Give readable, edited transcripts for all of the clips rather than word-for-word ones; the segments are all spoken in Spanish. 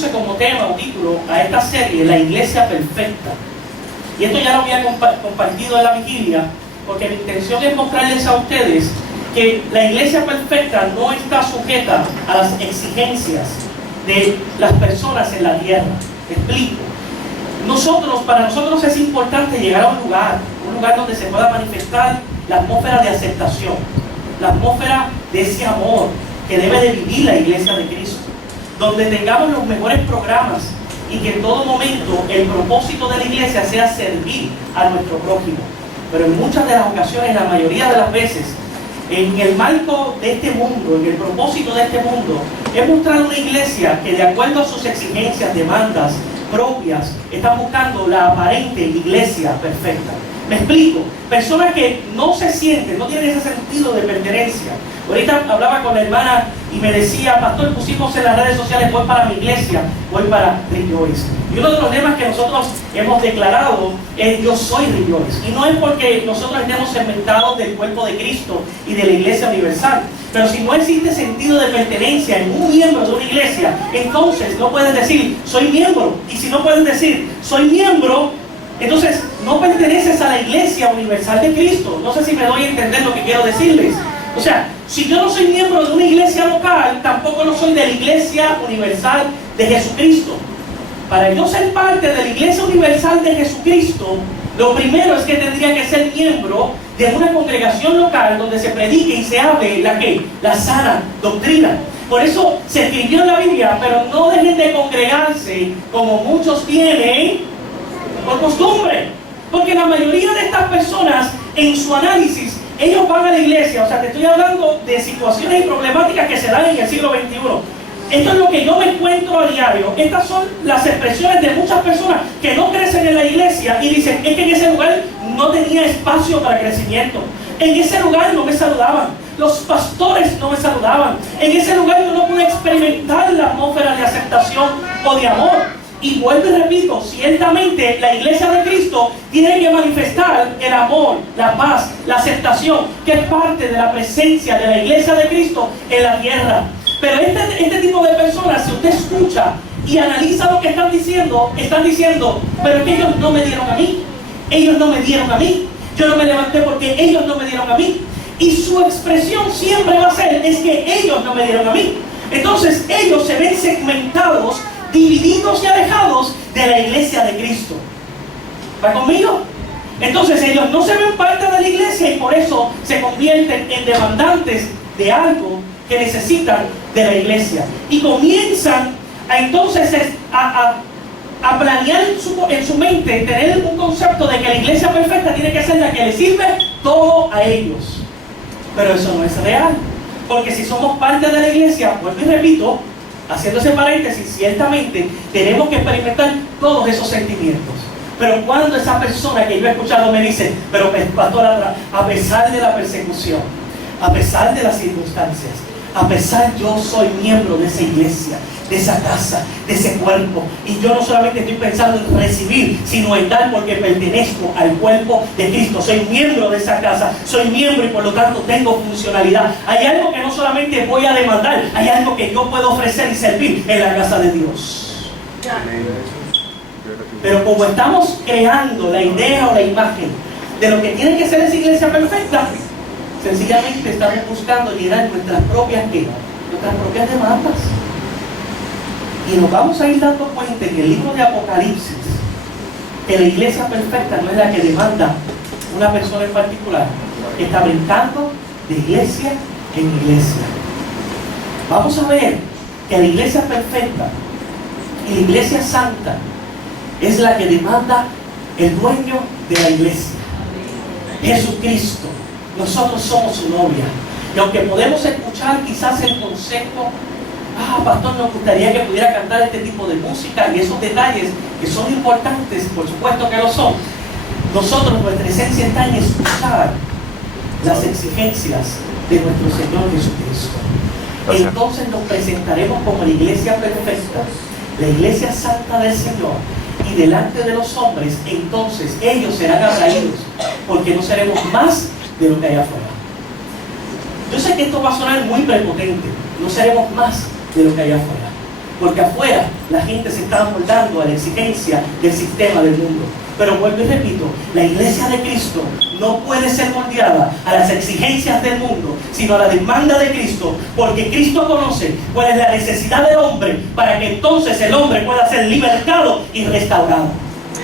puse como tema o título a esta serie La Iglesia Perfecta. Y esto ya lo había compartido en la vigilia, porque mi intención es mostrarles a ustedes que la iglesia perfecta no está sujeta a las exigencias de las personas en la tierra. Me explico. Para nosotros es importante llegar a un lugar donde se pueda manifestar la atmósfera de aceptación, la atmósfera de ese amor que debe de vivir la iglesia de Cristo, donde tengamos los mejores programas y que en todo momento el propósito de la iglesia sea servir a nuestro prójimo. Pero en muchas de las ocasiones, la mayoría de las veces, en el marco de este mundo, en el propósito de este mundo, es mostrar una iglesia que de acuerdo a sus exigencias, demandas propias, están buscando la aparente iglesia perfecta. Me explico, personas que no se sienten, no tienen ese sentido de pertenencia. Ahorita hablaba con la hermana y me decía, pastor, pusimos en las redes sociales, voy para mi iglesia, voy para Rejoice. Y uno de los temas que nosotros hemos declarado es yo soy Rejoice. Y no es porque nosotros estemos segmentados del cuerpo de Cristo y de la iglesia universal. Pero si no existe sentido de pertenencia en un miembro de una iglesia, entonces no puedes decir soy miembro. Y si no puedes decir soy miembro, entonces no perteneces a la iglesia universal de Cristo. No sé si me doy a entender lo que quiero decirles. O sea, si yo no soy miembro de una iglesia local, tampoco lo soy de la iglesia universal de Jesucristo. Para yo ser parte de la iglesia universal de Jesucristo, lo primero es que tendría que ser miembro de una congregación local donde se predique y se hable la sana doctrina. Por eso se escribió en la Biblia, pero no dejen de congregarse como muchos tienen por costumbre. Porque la mayoría de estas personas, en su análisis, ellos van a la iglesia. O sea, te estoy hablando de situaciones y problemáticas que se dan en el siglo XXI. Esto es lo que yo me encuentro a diario. Estas son las expresiones de muchas personas que no crecen en la iglesia y dicen, es que en ese lugar no tenía espacio para crecimiento. En ese lugar no me saludaban. Los pastores no me saludaban. En ese lugar yo no pude experimentar la atmósfera de aceptación o de amor. Y vuelvo y repito, ciertamente la iglesia de Cristo tiene que manifestar el amor, la paz, la aceptación, que es parte de la presencia de la iglesia de Cristo en la tierra. Pero este tipo de personas, si usted escucha y analiza lo que están diciendo, pero es que ellos no me dieron a mí. Ellos no me dieron a mí. Yo no me levanté porque ellos no me dieron a mí. Y su expresión siempre va a ser, es que ellos no me dieron a mí. Entonces ellos se ven segmentados, divididos y alejados de la iglesia de Cristo. ¿Va conmigo? Entonces ellos no se ven parte de la iglesia y por eso se convierten en demandantes de algo que necesitan de la iglesia. Y comienzan a planear en su mente, tener un concepto de que la iglesia perfecta tiene que ser la que le sirve todo a ellos. Pero eso no es real. Porque si somos parte de la iglesia, vuelvo y repito, haciendo ese paréntesis, ciertamente tenemos que experimentar todos esos sentimientos. Pero cuando esa persona que yo he escuchado me dice, pero pastor, a pesar de la persecución, a pesar de las circunstancias, a pesar yo soy miembro de esa iglesia, de esa casa, de ese cuerpo, y yo no solamente estoy pensando en recibir, sino en dar, porque pertenezco al cuerpo de Cristo, soy miembro de esa casa, soy miembro y por lo tanto tengo funcionalidad. Hay algo que no solamente voy a demandar, hay algo que yo puedo ofrecer y servir en la casa de Dios. Pero como estamos creando la idea o la imagen de lo que tiene que ser esa iglesia perfecta, sencillamente estamos buscando llenar nuestras propias demandas. Y nos vamos a ir dando cuenta en el libro de Apocalipsis que la iglesia perfecta no es la que demanda una persona en particular, que está brincando de iglesia en iglesia. Vamos a ver que la iglesia perfecta y la iglesia santa es la que demanda el dueño de la iglesia, Jesucristo. Nosotros somos su novia. Y aunque podemos escuchar quizás el consejo, pastor, nos gustaría que pudiera cantar este tipo de música y esos detalles que son importantes, por supuesto que lo son. Nosotros, nuestra esencia está en escuchar las exigencias de nuestro Señor Jesucristo. Entonces nos presentaremos como la iglesia perfecta, la iglesia santa del Señor, y delante de los hombres, entonces ellos serán atraídos, porque no seremos más de lo que hay afuera. Yo sé que esto va a sonar muy prepotente, no seremos más de lo que hay afuera. porque afuera la gente se está moldando a la exigencia del sistema del mundo. Pero vuelvo y repito, la iglesia de Cristo no puede ser moldeada a las exigencias del mundo, sino a la demanda de Cristo, porque Cristo conoce cuál es la necesidad del hombre para que entonces el hombre pueda ser libertado y restaurado.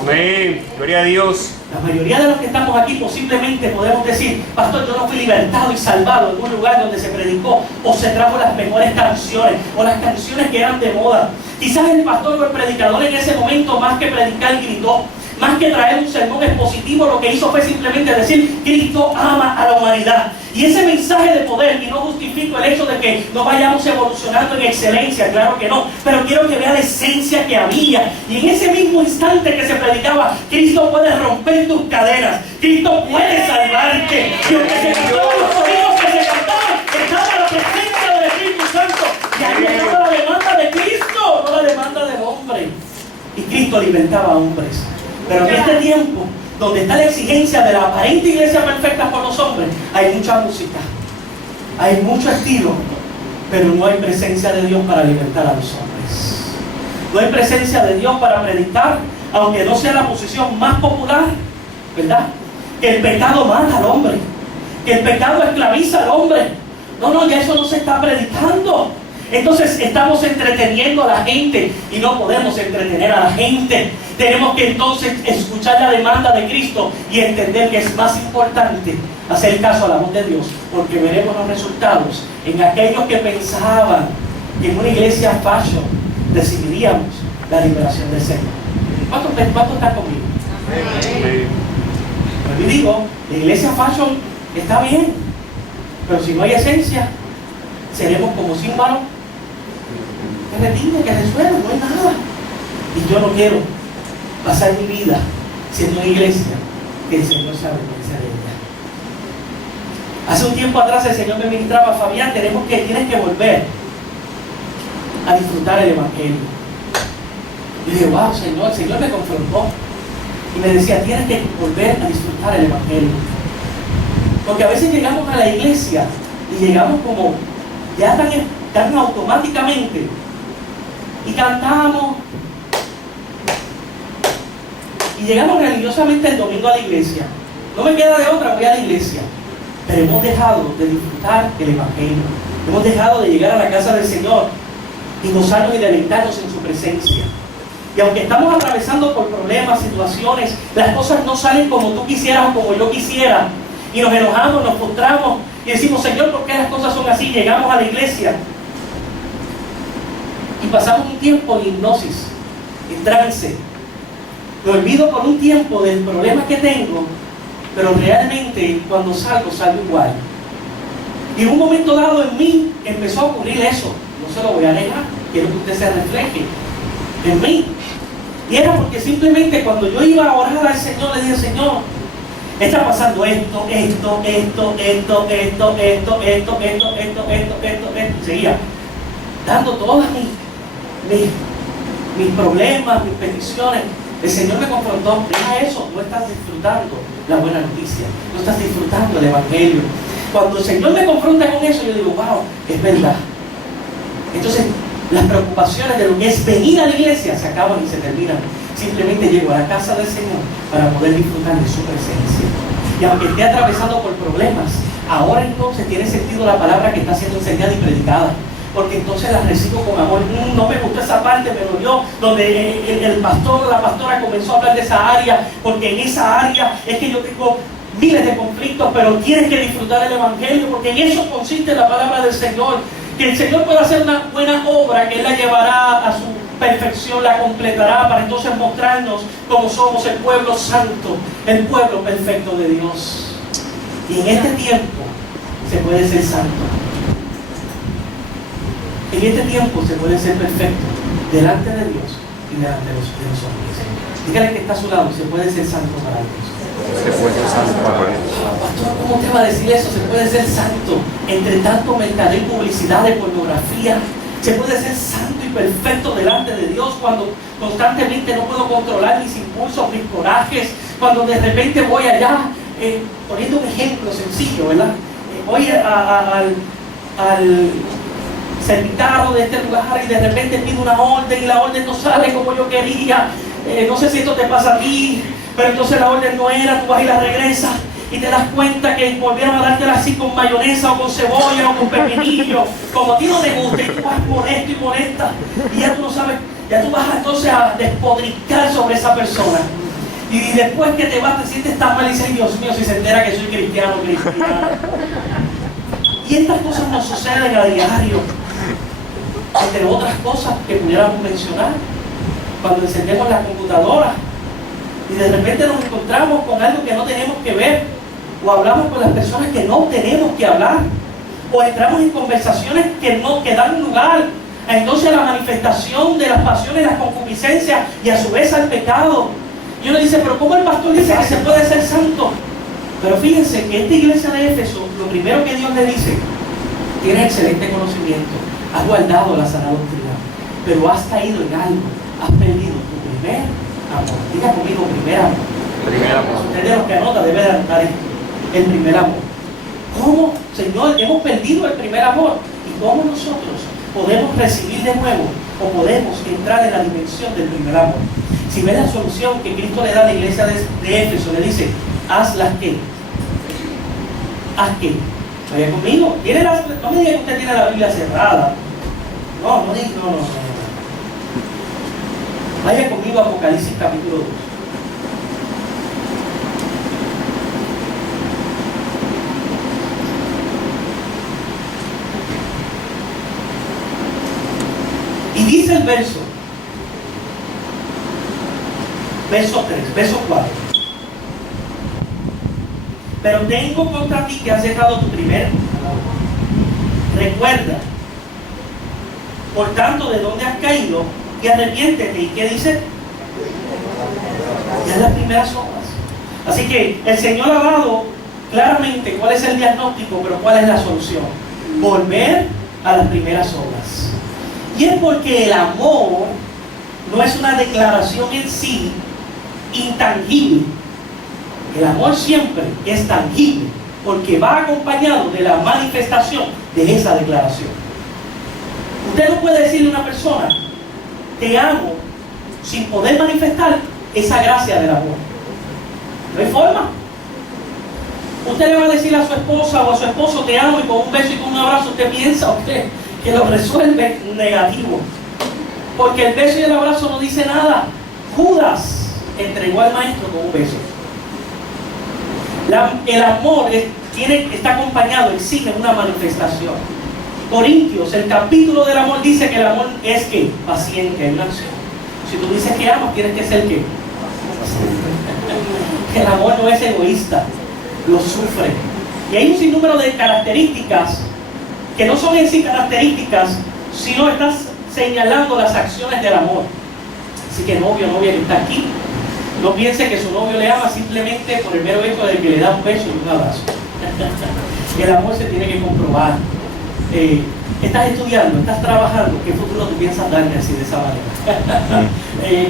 Amén. Gloria a Dios. La mayoría de los que estamos aquí posiblemente podemos decir: pastor, yo no fui libertado y salvado en un lugar donde se predicó o se trajo las mejores canciones o las canciones que eran de moda. Quizás el pastor o el predicador en ese momento, más que predicar, gritó. Más que traer un sermón expositivo, lo que hizo fue simplemente decir: Cristo ama a la humanidad. Y ese mensaje de poder, y no justifico el hecho de que no vayamos evolucionando en excelencia, claro que no, pero quiero que vea la esencia que había. Y en ese mismo instante que se predicaba: Cristo puede romper tus cadenas, Cristo puede salvarte. Y aunque se cantaban los sonidos que se cantaban, estaba la presencia del Espíritu Santo. Y ahí estaba la demanda de Cristo, no la demanda del hombre. Y Cristo libertaba a hombres. Pero en este tiempo, donde está la exigencia de la aparente iglesia perfecta por los hombres, hay mucha música, hay mucho estilo, pero no hay presencia de Dios para libertar a los hombres. No hay presencia de Dios para predicar, aunque no sea la posición más popular, ¿verdad? Que el pecado mata al hombre, que el pecado esclaviza al hombre. No, ya eso no se está predicando. Entonces estamos entreteniendo a la gente y no podemos entretener a la gente. Tenemos que entonces escuchar la demanda de Cristo y entender que es más importante hacer caso a la voz de Dios, porque veremos los resultados en aquellos que pensaban que en una iglesia fashion recibiríamos la liberación del Señor. ¿Cuántos están conmigo? Pero yo digo, la iglesia fashion está bien, pero si no hay esencia, seremos como címbalos que retiene, que resuena, no hay nada. Y yo no quiero pasar mi vida siendo una iglesia que el Señor se avergüenza de ella. Hace un tiempo atrás el Señor me ministraba: Fabián, tienes que volver a disfrutar el Evangelio. Y dije: wow, Señor, el Señor me confrontó y me decía: tienes que volver a disfrutar el Evangelio. Porque a veces llegamos a la iglesia y llegamos como ya tan automáticamente y cantamos y llegamos religiosamente el domingo a la iglesia. No me queda de otra, voy a la iglesia. Pero hemos dejado de disfrutar el Evangelio. Hemos dejado de llegar a la casa del Señor y gozarnos y deleitarnos en su presencia. Y aunque estamos atravesando por problemas, situaciones, las cosas no salen como tú quisieras o como yo quisiera, y nos enojamos, nos frustramos y decimos: Señor, ¿por qué las cosas son así? Llegamos a la iglesia y pasamos un tiempo en hipnosis, en trance. Me olvido por un tiempo del problema que tengo, pero realmente cuando salgo igual. Y en un momento dado en mí empezó a ocurrir eso. No se lo voy a negar, quiero que usted se refleje en mí. Y era porque simplemente cuando yo iba a orar al Señor, le dije: Señor, está pasando esto. Seguía dando todas mis problemas, mis peticiones. El Señor me confrontó: deja eso, no estás disfrutando la buena noticia, no estás disfrutando el Evangelio. Cuando el Señor me confronta con eso, yo digo: wow, es verdad. Entonces las preocupaciones de lo que es venir a la iglesia se acaban y se terminan. Simplemente llego a la casa del Señor para poder disfrutar de su presencia. Y aunque esté atravesado por problemas, ahora entonces tiene sentido la palabra que está siendo enseñada y predicada, porque entonces la recibo con amor. No me gustó esa parte, me dolió, donde el pastor o la pastora comenzó a hablar de esa área, porque en esa área es que yo tengo miles de conflictos, pero tienes que disfrutar el Evangelio, porque en eso consiste la palabra del Señor. Que el Señor pueda hacer una buena obra, que Él la llevará a su perfección, la completará, para entonces mostrarnos cómo somos el pueblo santo, el pueblo perfecto de Dios. Y en este tiempo se puede ser santo. En este tiempo se puede ser perfecto delante de Dios y delante de los hombres. Dígale que está a su lado: se puede ser santo para Dios. Se puede ser santo para Dios. Pastor, ¿cómo te va a decir eso? Se puede ser santo entre tanto mercadeo, publicidad de pornografía. Se puede ser santo y perfecto delante de Dios cuando constantemente no puedo controlar mis impulsos, mis corajes, cuando de repente voy allá, poniendo un ejemplo sencillo, ¿verdad? Voy se quitaron de este lugar y de repente pido una orden y la orden no sale como yo quería. No sé si esto te pasa a ti, pero entonces la orden no era, tú vas y la regresas y te das cuenta que volvieron a dártela así con mayonesa o con cebolla o con pepinillo, como a ti no te gusta, y tú vas molesto y molesta, y ya tú no sabes, ya tú vas entonces a despodricar sobre esa persona. Y después que te vas te sientes tan mal y dices, Dios mío, si se entera que soy cristiano. Y estas cosas nos suceden a diario, entre otras cosas que pudiéramos mencionar. Cuando encendemos la computadora y de repente nos encontramos con algo que no tenemos que ver, o hablamos con las personas que no tenemos que hablar, o entramos en conversaciones que dan lugar a entonces la manifestación de las pasiones, las concupiscencias y a su vez al pecado. Y uno dice, pero ¿cómo el pastor dice que se puede ser santo? Pero fíjense que esta iglesia de Éfeso, lo primero que Dios le dice: tienes excelente conocimiento, has guardado la sana doctrina, pero has caído en algo, has perdido tu primer amor. Diga conmigo, primer amor. Primer amor. Usted de los que anota debe de anotar el primer amor. ¿Cómo, Señor, hemos perdido el primer amor? ¿Y cómo nosotros podemos recibir de nuevo o podemos entrar en la dimensión del primer amor? Si ves la solución que Cristo le da a la iglesia de Éfeso, le dice: haz las que. Haz que. Vaya conmigo. No me diga que usted tiene la Biblia cerrada. No. Vaya conmigo a Apocalipsis capítulo 2. Y dice el verso 4. Pero tengo contra ti que has dejado tu primer amor. Recuerda, por tanto, de dónde has caído y arrepiéntete. ¿Y qué dice? Ya las primeras obras. Así que el Señor ha dado claramente cuál es el diagnóstico, pero cuál es la solución: volver a las primeras obras. Y es porque el amor no es una declaración en sí intangible. El amor siempre es tangible porque va acompañado de la manifestación de esa declaración. Usted no puede decirle a una persona: te amo, sin poder manifestar esa gracia del amor. No hay forma. Usted le va a decir a su esposa o a su esposo: te amo, y con un beso y con un abrazo usted piensa que lo resuelve negativo, porque el beso y el abrazo no dice nada. Judas entregó al maestro con un beso. El amor está acompañado, exige una manifestación. Corintios, el capítulo del amor dice que el amor es ¿qué? Paciente, hay una acción. Si tú dices que amas, tienes que ser ¿qué? El amor no es egoísta, lo sufre. Y hay un sinnúmero de características que no son en sí características, sino estás señalando las acciones del amor. Así que novio, novia que está aquí, no piense que su novio le ama simplemente por el mero hecho de que le da un beso y un abrazo. El amor se tiene que comprobar. Estás estudiando, estás trabajando, ¿qué futuro tú piensas darle así de esa manera?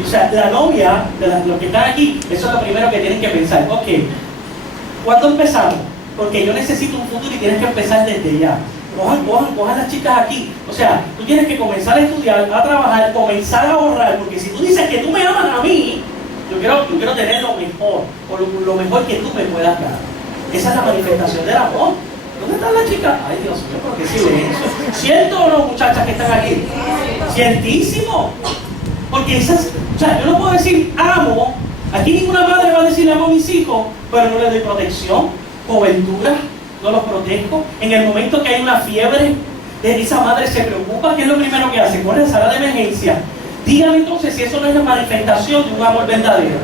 O sea, la novia, los que están aquí, eso es lo primero que tienen que pensar. Ok, ¿cuándo empezamos? Porque yo necesito un futuro y tienes que empezar desde ya. Cojan las chicas aquí. O sea, tú tienes que comenzar a estudiar, a trabajar, comenzar a ahorrar, porque si tú dices que tú me amas a mí, yo quiero tener lo mejor, o lo mejor que tú me puedas dar. Esa es la manifestación del amor. ¿Dónde están las chicas? Ay, Dios mío, ¿por qué silencio? ¿Cierto o no, muchachas que están aquí? Ciertísimo. Porque o sea, yo no puedo decir amo. Aquí ninguna madre va a decir amo a mis hijos, pero no les doy protección, cobertura, no los protejo. En el momento que hay una fiebre, esa madre se preocupa. ¿Qué es lo primero que hace? Corre a la sala de emergencia. Dígame entonces si eso no es la manifestación de un amor verdadero.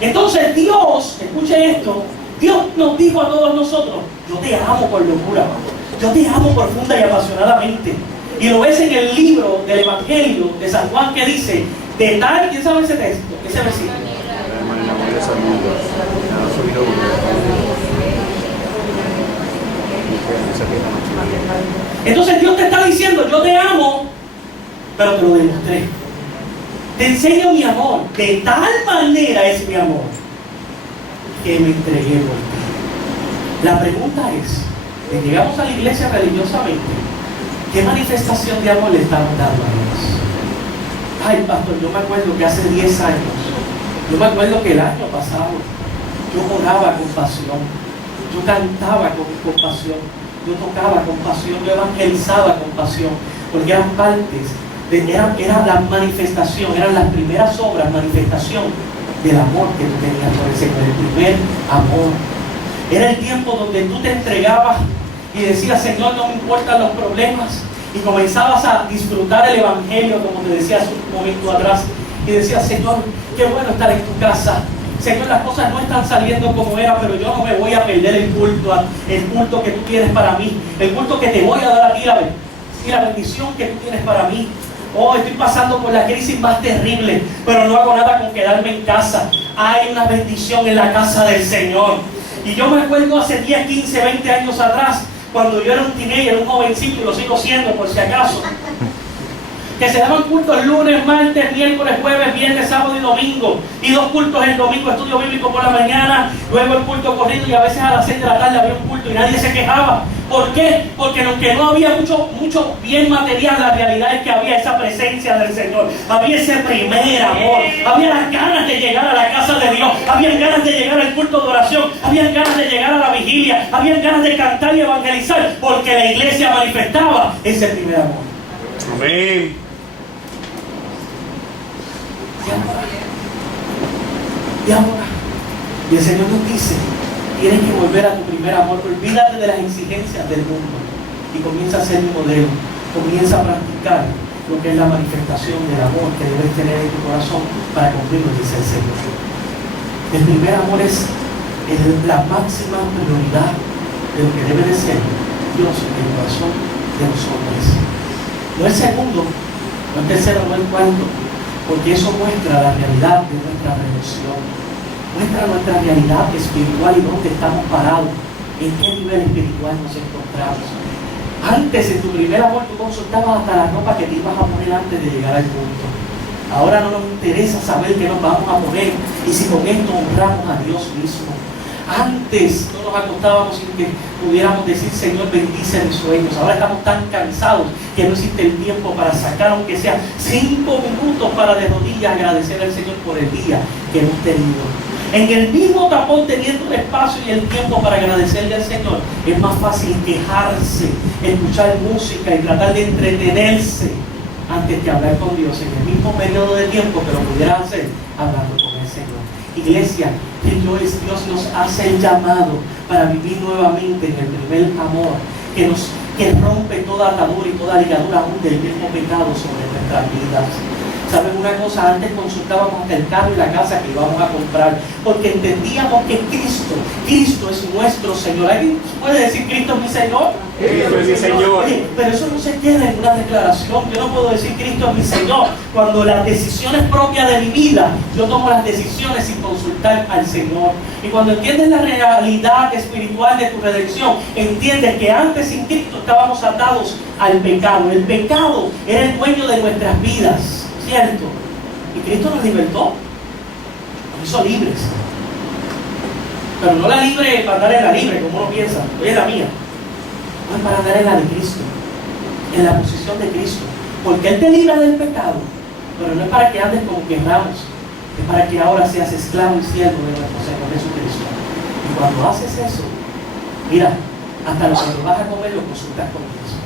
Entonces Dios, escuche esto, Dios nos dijo a todos nosotros: yo te amo por locura, yo te amo profunda y apasionadamente. Y lo ves en el libro del Evangelio de San Juan, que dice, de tal, ¿quién sabe ese texto? Ese versículo. Entonces Dios te está diciendo: yo te amo, pero te lo demostré. Te enseño mi amor. De tal manera es mi amor que me entregué por ti. La pregunta es: llegamos a la iglesia religiosamente, ¿Qué manifestación de amor le estamos dando a Dios? Ay, pastor, yo me acuerdo que hace 10 años, yo me acuerdo que el año pasado, yo oraba con pasión, yo cantaba con pasión, yo tocaba con pasión, yo evangelizaba con pasión, porque eran partes, era la manifestación, eran las primeras obras, manifestación del amor que tú tenías por el Señor, el primer amor. Era el tiempo donde tú te entregabas y decías, Señor, no me importan los problemas, y comenzabas a disfrutar el Evangelio, como te decía hace un momento atrás, y decías, Señor, qué bueno estar en tu casa. Señor, las cosas no están saliendo como era, pero yo no me voy a perder el culto que tú tienes para mí, el culto que te voy a dar a ti, y la bendición que tú tienes para mí. Oh, estoy pasando por la crisis más terrible, pero no hago nada con quedarme en casa. Hay una bendición en la casa del Señor. Y yo me acuerdo hace 10, 15, 20 años atrás, cuando yo era un teenager, un jovencito, y lo sigo siendo por si acaso, que se daban cultos lunes, martes, miércoles, jueves, viernes, sábado y domingo, y 2 cultos el domingo, estudio bíblico por la mañana, luego el culto corrido, y a veces a las 6 de la tarde había un culto y nadie se quejaba. ¿Por qué? Porque aunque no había mucho bien material, la realidad es que había esa presencia del Señor, había ese primer amor, había las ganas de llegar a la casa de Dios, había ganas de llegar al culto de oración, había ganas de llegar a la vigilia, había ganas de cantar y evangelizar, porque la iglesia manifestaba ese primer amor. Amén. Y ahora, y el Señor nos dice, tienes que volver a tu primer amor, olvídate de las exigencias del mundo y comienza a ser un modelo, comienza a practicar lo que es la manifestación del amor que debes tener en tu corazón para cumplir lo que dice el Señor. El primer amor es la máxima prioridad de lo que debe de ser Dios en el corazón de los hombres. No el segundo, no el tercero, no el cuarto, porque eso muestra la realidad de nuestra redención, muestra nuestra realidad espiritual y dónde estamos parados, en qué nivel espiritual nos encontramos. Antes, en tu primer amor, tú consultabas hasta la ropa que te ibas a poner antes de llegar al culto. Ahora no nos interesa saber qué nos vamos a poner y si con esto honramos a Dios mismo. Antes no nos acostábamos sin que pudiéramos decir, Señor, bendice mis sueños. Ahora estamos tan cansados que no existe el tiempo para sacar, aunque sea 5 minutos, para de rodillas agradecer al Señor por el día que hemos tenido. En el mismo tapón, teniendo el espacio y el tiempo para agradecerle al Señor, es más fácil quejarse, escuchar música y tratar de entretenerse antes que hablar con Dios en el mismo periodo de tiempo que lo pudieran hacer hablando con el Señor. Iglesia, Dios nos hace el llamado para vivir nuevamente en el primer amor, que rompe toda atadura y toda ligadura aún del mismo pecado sobre nuestras vidas. ¿Saben una cosa? Antes consultábamos hasta el carro y la casa que íbamos a comprar, porque entendíamos que Cristo es nuestro Señor. ¿Alguien puede decir Cristo es mi Señor? Cristo es mi Señor. Oye, pero eso no se queda en una declaración. Yo no puedo decir Cristo es mi Señor cuando las decisiones propias de mi vida, yo tomo las decisiones sin consultar al Señor. Y cuando entiendes la realidad espiritual de tu redención, entiendes que antes sin Cristo estábamos atados al pecado. El pecado era el dueño de nuestras vidas, ¿cierto? Y Cristo nos libertó, nos hizo libres. Pero no la libre para andar en la libre, como uno piensa, hoy es la mía. No es para andar en la de Cristo, en la posición de Cristo. Porque Él te libra del pecado, pero no es para que andes como querramos, es para que ahora seas esclavo y siervo de nuestro Señor Jesucristo. Y cuando haces eso, mira, hasta lo que vas a comer lo consultas con Dios,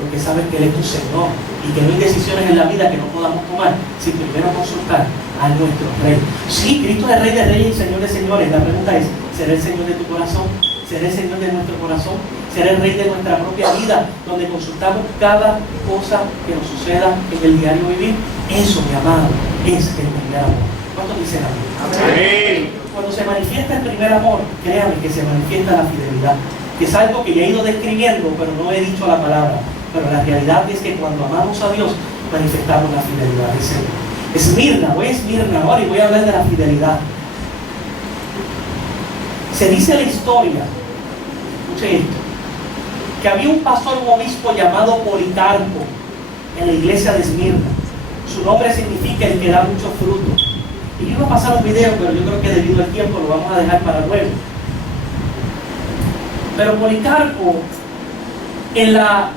porque sabes que Él es tu Señor y que no hay decisiones en la vida que no podamos tomar sin primero consultar a nuestro Rey. Sí, Cristo es Rey de Reyes y Señor de Señores. La pregunta es, ¿será el Señor de tu corazón? ¿Será el Señor de nuestro corazón? ¿Será el Rey de nuestra propia vida, donde consultamos cada cosa que nos suceda en el diario vivir? Eso, mi amado, es el primer amor. ¿Cuántos dicen amén? Amén. Cuando se manifiesta el primer amor, créame que se manifiesta la fidelidad, que es algo que ya he ido describiendo, pero no he dicho la palabra. Pero la realidad es que cuando amamos a Dios, manifestamos la fidelidad del Señor. Esmirna, voy a Esmirna ahora y voy a hablar de la fidelidad. Se dice la historia, escuche esto, que había un pastor, un obispo llamado Policarpo en la iglesia de Esmirna. Su nombre significa el que da mucho fruto. Y yo iba a pasar un video, pero yo creo que debido al tiempo lo vamos a dejar para luego. Pero Policarpo, en la